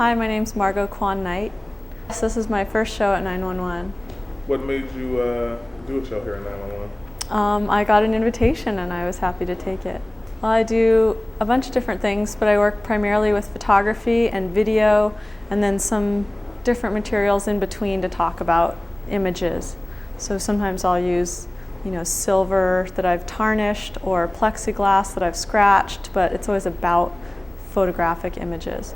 Hi, my name's Margot Quan. This is my first show at 911. What made you do a show here at 911? I got an invitation and I was happy to take it. Well, I do a bunch of different things, but I work primarily with photography and video, and then some different materials in between to talk about images. So sometimes I'll use, silver that I've tarnished or plexiglass that I've scratched, but it's always about photographic images.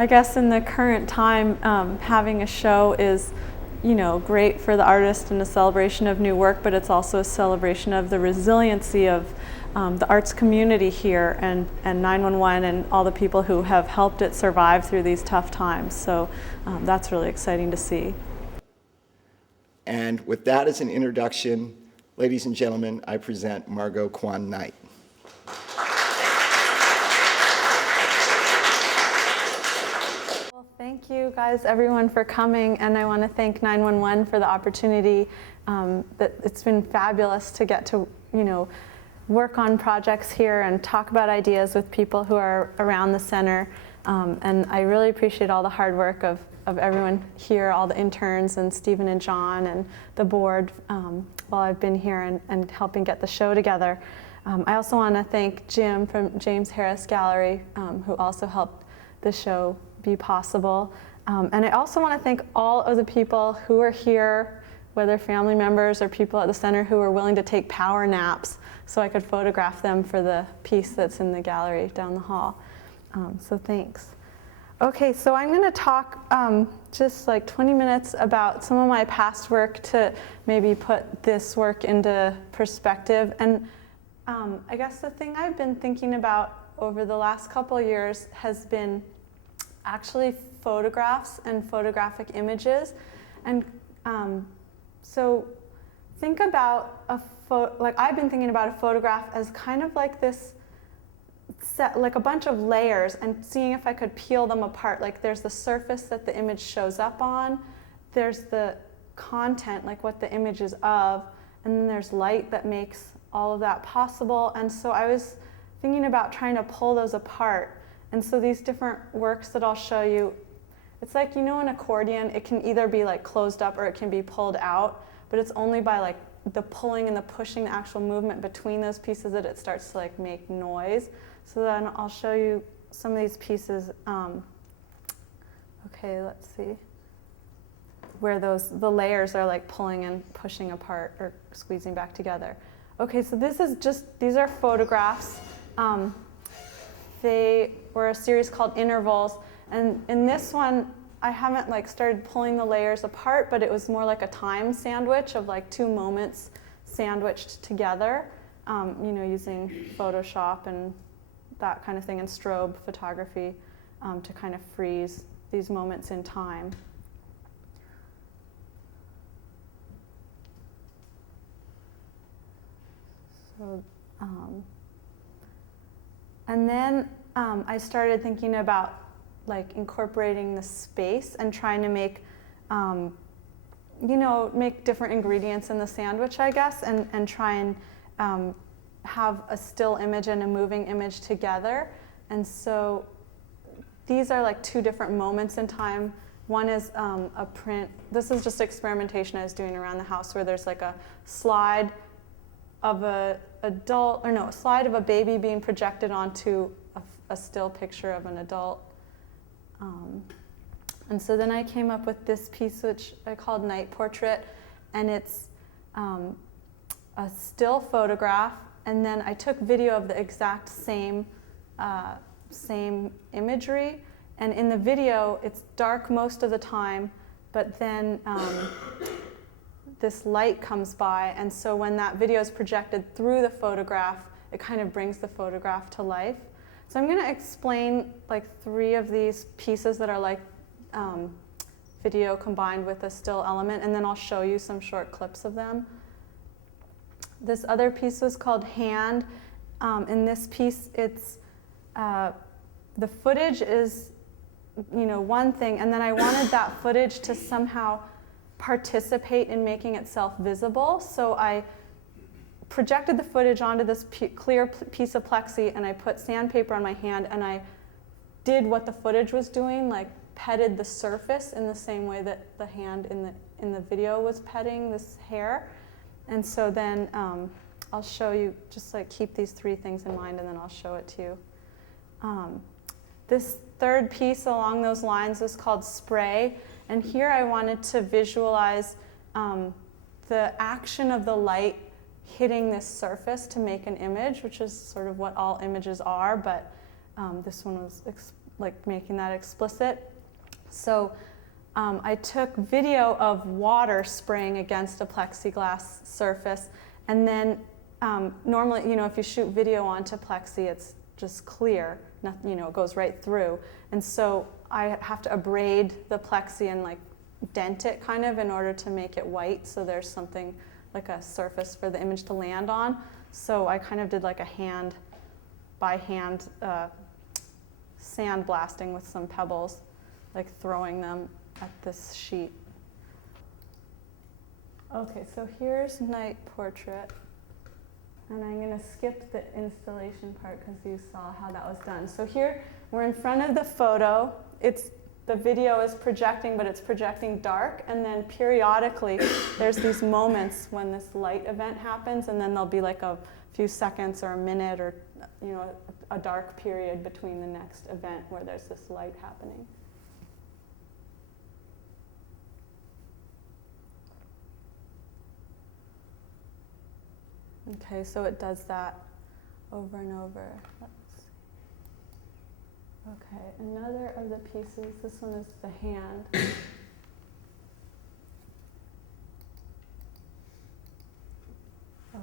I guess in the current time, having a show is, great for the artist and a celebration of new work, but it's also a celebration of the resiliency of the arts community here and 911 and all the people who have helped it survive through these tough times. So that's really exciting to see. And with that as an introduction, ladies and gentlemen, I present Margot Quan Knight. Thank you guys, everyone, for coming, and I want to thank 911 for the opportunity. It's been fabulous to get to, work on projects here and talk about ideas with people who are around the center. And I really appreciate all the hard work of everyone here, all the interns and Stephen and John and the board while I've been here and helping get the show together. I also want to thank Jim from James Harris Gallery, who also helped the show be possible. And I also want to thank all of the people who are here, whether family members or people at the center who are willing to take power naps so I could photograph them for the piece that's in the gallery down the hall. So thanks. Okay, so I'm going to talk just like 20 minutes about some of my past work to maybe put this work into perspective. And I guess the thing I've been thinking about over the last couple of years has been actually photographs and photographic images. And so think about I've been thinking about a photograph as kind of like this set, like a bunch of layers, and seeing if I could peel them apart. Like there's the surface that the image shows up on, there's the content, like what the image is of, and then there's light that makes all of that possible. And so I was thinking about trying to pull those apart. And so these different works that I'll show you, it's like, an accordion, it can either be like closed up or it can be pulled out, but it's only by like the pulling and the pushing, the actual movement between those pieces that it starts to like make noise. So then I'll show you some of these pieces. Okay, let's see. Where the layers are like pulling and pushing apart or squeezing back together. Okay, so these are photographs. They were a series called Intervals, and in this one, I haven't like started pulling the layers apart, but it was more like a time sandwich of like two moments sandwiched together, using Photoshop and that kind of thing, and strobe photography to kind of freeze these moments in time. So, and then I started thinking about like incorporating the space and trying to make, make different ingredients in the sandwich, I guess, and try and have a still image and a moving image together. And so these are like two different moments in time. One is a print. This is just experimentation I was doing around the house, where there's like a slide of a slide of a baby being projected onto a still picture of an adult. And so then I came up with this piece, which I called Night Portrait, and it's a still photograph, and then I took video of the exact same imagery, and in the video it's dark most of the time, but then this light comes by, and so when that video is projected through the photograph, it kind of brings the photograph to life. So I'm going to explain like three of these pieces that are like video combined with a still element, and then I'll show you some short clips of them. This other piece was called Hand. In this piece, it's the footage is one thing, and then I wanted that footage to somehow participate in making itself visible. So I projected the footage onto this clear piece of plexi, and I put sandpaper on my hand, and I did what the footage was doing, like petted the surface in the same way that the hand in the video was petting this hair. And so then I'll show you, just like keep these 3 things in mind, and then I'll show it to you. This third piece along those lines is called spray. And here I wanted to visualize the action of the light hitting this surface to make an image, which is sort of what all images are, but this one was like making that explicit. So I took video of water spraying against a plexiglass surface, and then normally, if you shoot video onto plexi, it's just clear, nothing, it goes right through. And so I have to abrade the plexi and like dent it kind of in order to make it white, so there's something like a surface for the image to land on. So I kind of did like a hand by hand sand blasting with some pebbles, like throwing them at this sheet. Okay, so here's night portrait. And I'm going to skip the installation part because you saw how that was done. So here we're in front of the photo. The video is projecting, but it's projecting dark. And then periodically there's these moments when this light event happens, and then there'll be like a few seconds or a minute or a dark period between the next event where there's this light happening. Okay, so it does that over and over. Let's see. Okay, another of the pieces, this one is the hand.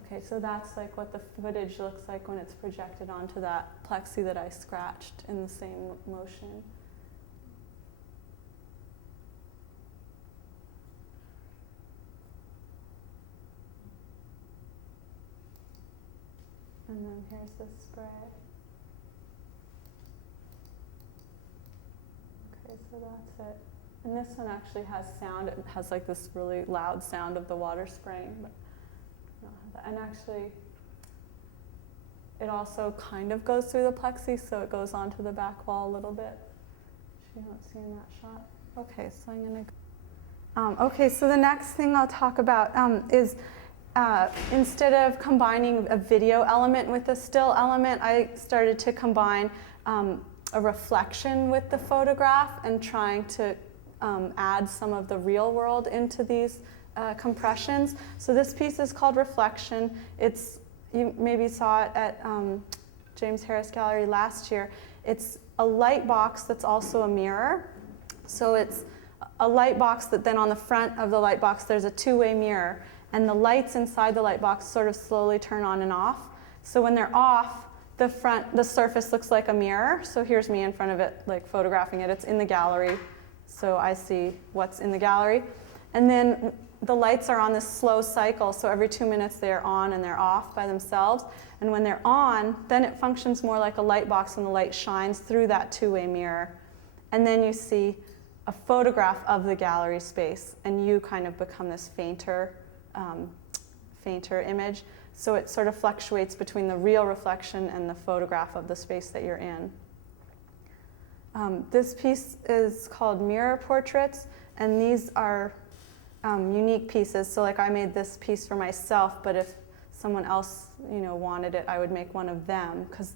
Okay, so that's like what the footage looks like when it's projected onto that plexi that I scratched in the same motion. And then here's the spray. Okay, so that's it. And this one actually has sound. It has like this really loud sound of the water spraying. But I don't have that. And actually, it also kind of goes through the plexi, so it goes onto the back wall a little bit. You don't see in that shot. Okay, so I'm going to... okay, so the next thing I'll talk about is instead of combining a video element with a still element, I started to combine a reflection with the photograph and trying to add some of the real world into these compressions. So this piece is called Reflection. You maybe saw it at James Harris Gallery last year. It's a light box that's also a mirror. So it's a light box that then on the front of the light box there's a two-way mirror. And the lights inside the light box sort of slowly turn on and off. So when they're off, the surface looks like a mirror. So here's me in front of it, like photographing it. It's in the gallery, so I see what's in the gallery. And then the lights are on this slow cycle, so every 2 minutes they're on and they're off by themselves. And when they're on, then it functions more like a light box and the light shines through that two-way mirror. And then you see a photograph of the gallery space, and you kind of become this fainter image. So it sort of fluctuates between the real reflection and the photograph of the space that you're in. This piece is called Mirror Portraits, and these are unique pieces. So like I made this piece for myself, but if someone else wanted it, I would make one of them, because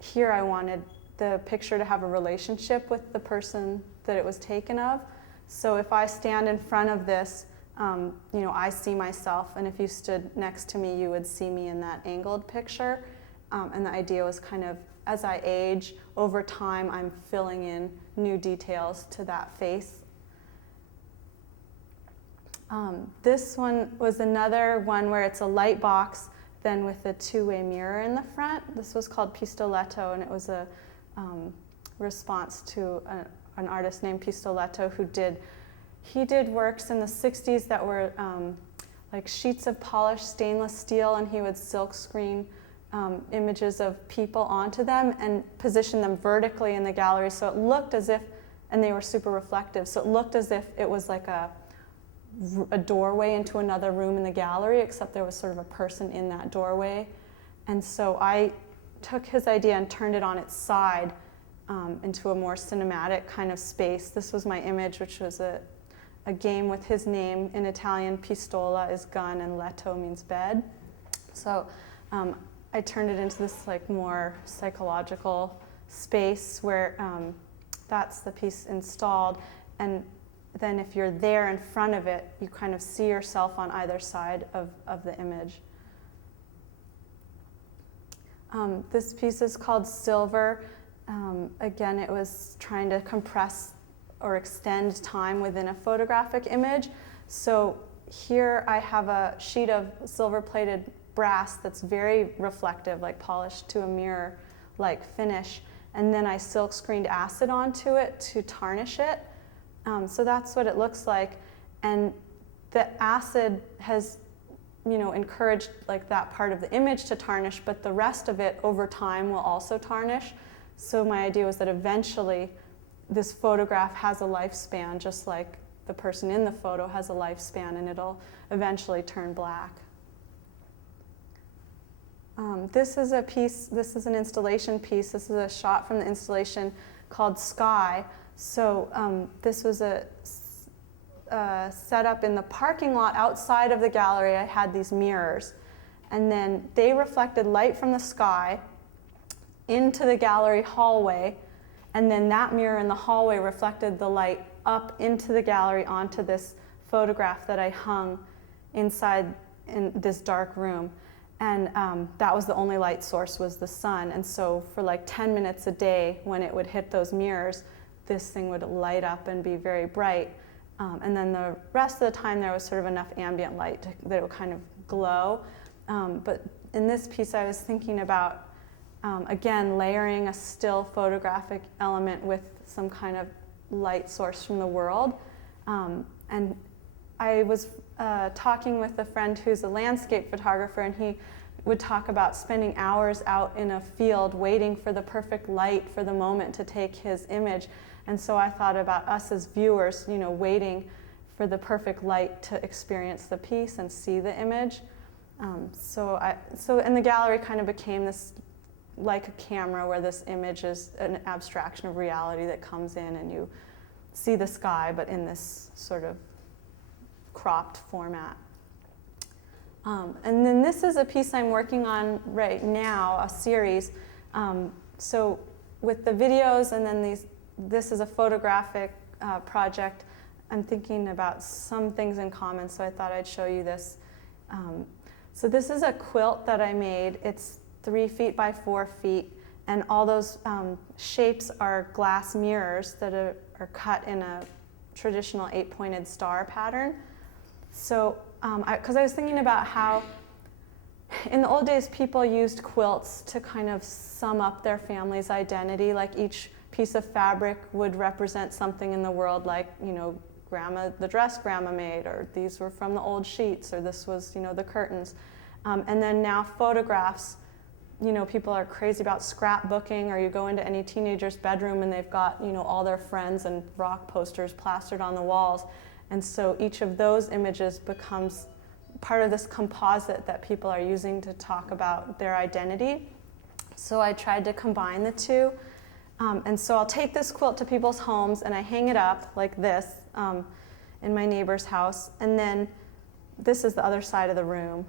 here I wanted the picture to have a relationship with the person that it was taken of. So if I stand in front of this, I see myself, and if you stood next to me, you would see me in that angled picture. And the idea was kind of, as I age, over time, I'm filling in new details to that face. This one was another one where it's a light box, then with a two-way mirror in the front. This was called Pistoletto, and it was a response to an artist named Pistoletto he did works in the 60s that were like sheets of polished stainless steel, and he would silk screen images of people onto them and position them vertically in the gallery, so it looked as if, and they were super reflective, so it looked as if it was like a doorway into another room in the gallery, except there was sort of a person in that doorway. And so I took his idea and turned it on its side into a more cinematic kind of space. This was my image, which was a game with his name. In Italian, pistola is gun and letto means bed. So I turned it into this like more psychological space where that's the piece installed. And then if you're there in front of it, you kind of see yourself on either side of the image. This piece is called Silver. Again, it was trying to compress or extend time within a photographic image. So here I have a sheet of silver-plated brass that's very reflective, like polished to a mirror-like finish. And then I silk screened acid onto it to tarnish it. So that's what it looks like. And the acid has, encouraged like that part of the image to tarnish, but the rest of it over time will also tarnish. So my idea was that eventually this photograph has a lifespan, just like the person in the photo has a lifespan, and it'll eventually turn black. This is an installation piece. This is a shot from the installation called Sky. So this was a set up in the parking lot outside of the gallery. I had these mirrors, and then they reflected light from the sky into the gallery hallway, and then that mirror in the hallway reflected the light up into the gallery onto this photograph that I hung inside in this dark room. And that was the only light source, was the sun. And so for like 10 minutes a day, when it would hit those mirrors, this thing would light up and be very bright. And then the rest of the time there was sort of enough ambient light that it would kind of glow. But in this piece I was thinking about, again, layering a still photographic element with some kind of light source from the world. And I was talking with a friend who's a landscape photographer, and he would talk about spending hours out in a field waiting for the perfect light for the moment to take his image. And so I thought about us as viewers, waiting for the perfect light to experience the piece and see the image. And the gallery kind of became this, like a camera, where this image is an abstraction of reality that comes in, and you see the sky, but in this sort of cropped format. And then this is a piece I'm working on right now, a series. So with the videos, and then this is a photographic project. I'm thinking about some things in common, so I thought I'd show you this. So this is a quilt that I made. It's 3 feet by 4 feet, and all those shapes are glass mirrors that are cut in a traditional 8-pointed star pattern. So, because I was thinking about how in the old days people used quilts to kind of sum up their family's identity, like each piece of fabric would represent something in the world, like, grandma, the dress grandma made, or these were from the old sheets, or this was, the curtains. And then now photographs, people are crazy about scrapbooking, or you go into any teenager's bedroom and they've got, all their friends and rock posters plastered on the walls. And so each of those images becomes part of this composite that people are using to talk about their identity. So I tried to combine the two. And so I'll take this quilt to people's homes and I hang it up like this in my neighbor's house. And then this is the other side of the room.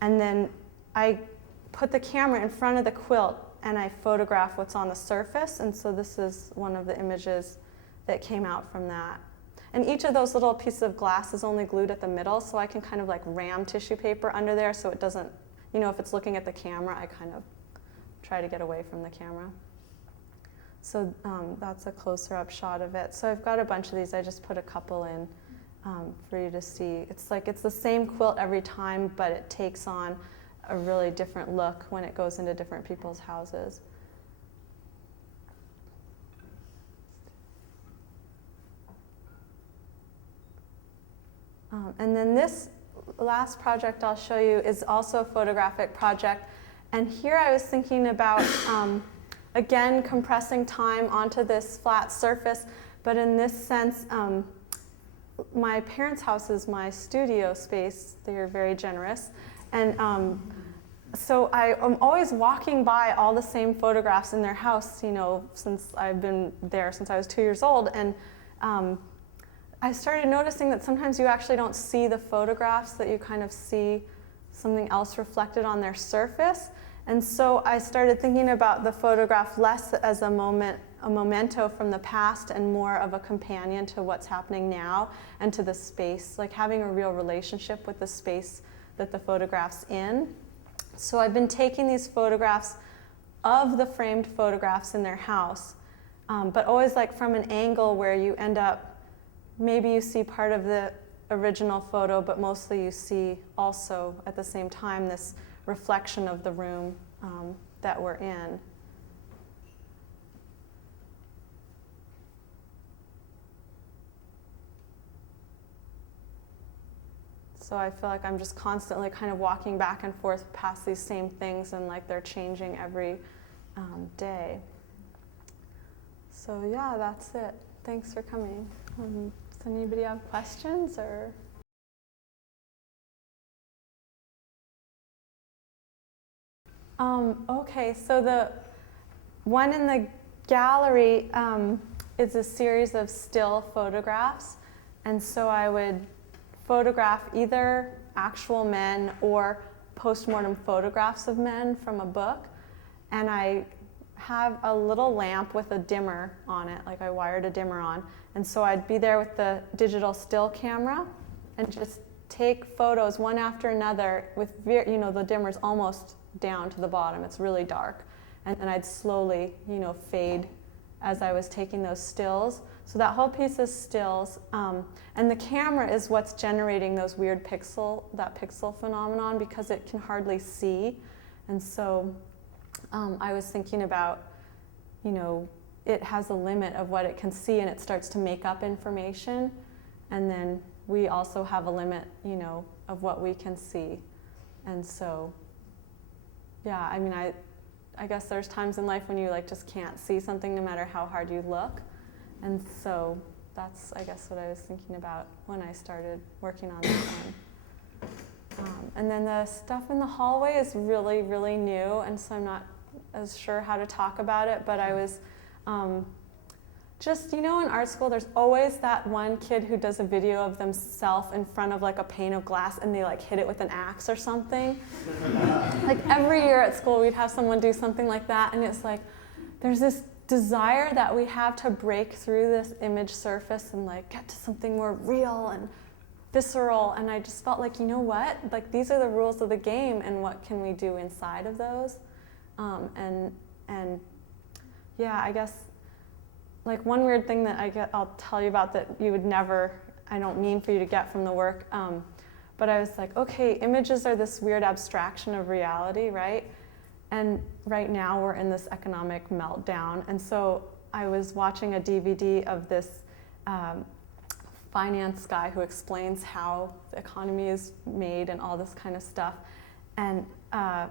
And then I put the camera in front of the quilt and I photograph what's on the surface. And so this is one of the images that came out from that. And each of those little pieces of glass is only glued at the middle, so I can kind of like ram tissue paper under there so it doesn't, if it's looking at the camera, I kind of try to get away from the camera. So that's a closer up shot of it. So I've got a bunch of these. I just put a couple in for you to see. It's like it's the same quilt every time, but it takes on a really different look when it goes into different people's houses. And then this last project I'll show you is also a photographic project. And here I was thinking about, again, compressing time onto this flat surface. But in this sense, my parents' house is my studio space. They are very generous. And so I am always walking by all the same photographs in their house, since I've been there since I was 2 years old. And I started noticing that sometimes you actually don't see the photographs, that you kind of see something else reflected on their surface. And so I started thinking about the photograph less as a memento from the past and more of a companion to what's happening now and to the space, like having a real relationship with the space that the photograph's in. So I've been taking these photographs of the framed photographs in their house, but always like from an angle where you end up, maybe you see part of the original photo, but mostly you see also at the same time this reflection of the room that we're in. So I feel like I'm just constantly kind of walking back and forth past these same things, and like they're changing every day. So yeah, that's it. Thanks for coming. Does anybody have questions or? Okay, so the one in the gallery is a series of still photographs, and so I would photograph either actual men or post-mortem photographs of men from a book, and I have a little lamp with a dimmer on it, like I wired a dimmer on, and so I'd be there with the digital still camera and just take photos one after another with, the dimmer's almost down to the bottom, it's really dark, and then I'd slowly, fade as I was taking those stills. So that whole piece is stills, and the camera is what's generating those weird that pixel phenomenon, because it can hardly see. And so I was thinking about, it has a limit of what it can see, and it starts to make up information. And then we also have a limit, of what we can see. And so, yeah, I mean, I guess there's times in life when you just can't see something no matter how hard you look. And so that's, I guess, what I was thinking about when I started working on that one. And then the stuff in the hallway is really, really new, and so I'm not as sure how to talk about it, but I was just, in art school, there's always that one kid who does a video of themselves in front of a pane of glass, and they hit it with an axe or something. Every year at school, we'd have someone do something like that, and it's there's this desire that we have to break through this image surface and get to something more real and visceral. And I just felt you know what? These are the rules of the game, and what can we do inside of those? And yeah, I guess one weird thing that I'll tell you about that you would never, I don't mean for you to get from the work, but I was okay, images are this weird abstraction of reality, right? And right now we're in this economic meltdown. And so I was watching a DVD of this finance guy who explains how the economy is made and all this kind of stuff. And I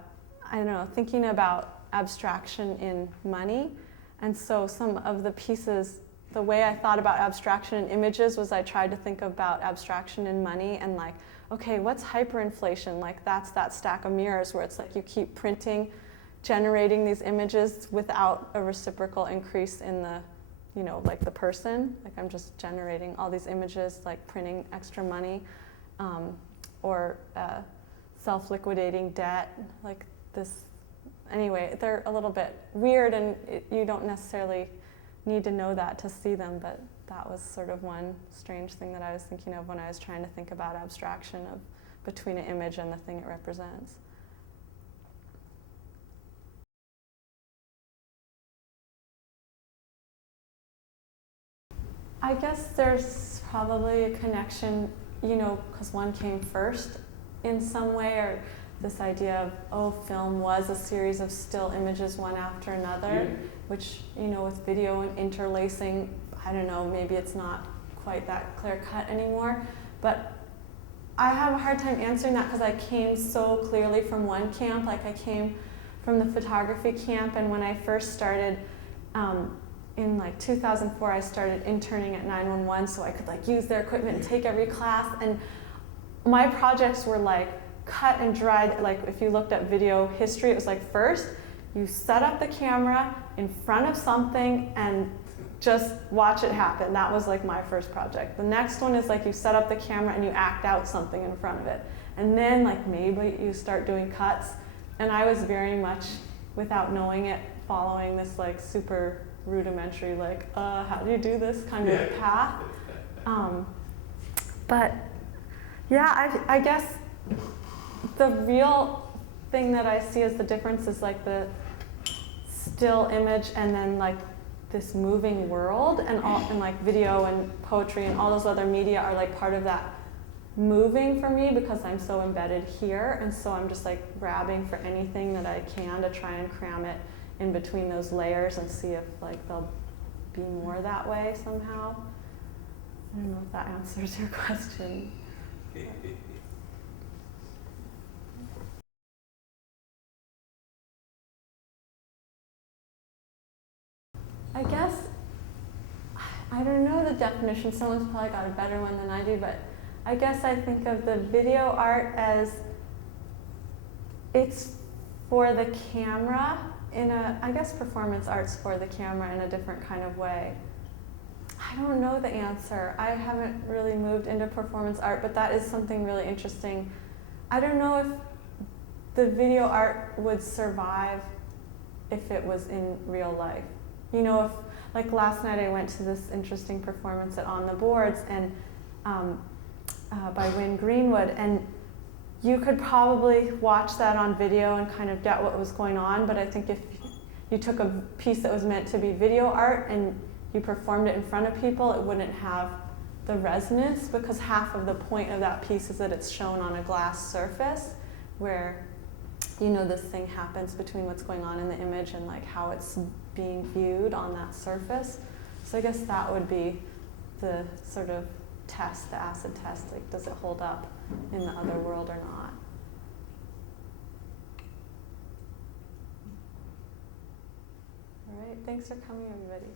don't know, thinking about abstraction in money. And so some of the pieces, the way I thought about abstraction in images was I tried to think about abstraction in money and okay, what's hyperinflation? That's that stack of mirrors where it's you keep printing, generating these images without a reciprocal increase in the, the person. I'm just generating all these images, printing extra money, or self-liquidating debt, this. Anyway, they're a little bit weird, and you don't necessarily need to know that to see them, but that was sort of one strange thing that I was thinking of when I was trying to think about abstraction of between an image and the thing it represents. I guess there's probably a connection, because one came first in some way, or this idea of, film was a series of still images one after another, which, with video and interlacing, I don't know, maybe it's not quite that clear cut anymore. But I have a hard time answering that because I came so clearly from one camp. I came from the photography camp, and when I first started, in 2004, I started interning at 911 so I could use their equipment and take every class. And my projects were cut and dried. Like if you looked at video history, it was like first you set up the camera in front of something and just watch it happen. That was like my first project. The next one is like you set up the camera and you act out something in front of it. And then like maybe you start doing cuts. And I was very much, without knowing it, following this like super rudimentary, like, how do you do this kind of path. But yeah, I guess the real thing that I see as the difference is like the still image and then like this moving world, and like video and poetry and all those other media are like part of that moving for me because I'm so embedded here, and so I'm just like grabbing for anything that I can to try and cram it in between those layers and see if like they'll be more that way somehow. I don't know if that answers your question. I guess, I don't know the definition, someone's probably got a better one than I do, but I guess I think of the video art as it's for the camera I guess performance art's for the camera in a different kind of way. I don't know the answer. I haven't really moved into performance art, but that is something really interesting. I don't know if the video art would survive if it was in real life. You know, if, like last night I went to this interesting performance at On the Boards and by Wynne Greenwood, and you could probably watch that on video and kind of get what was going on, but I think if you took a piece that was meant to be video art and you performed it in front of people, it wouldn't have the resonance, because half of the point of that piece is that it's shown on a glass surface where, you know, this thing happens between what's going on in the image and like how it's being viewed on that surface. So I guess that would be the sort of test, the acid test, like does it hold up in the other world or not? All right, thanks for coming, everybody.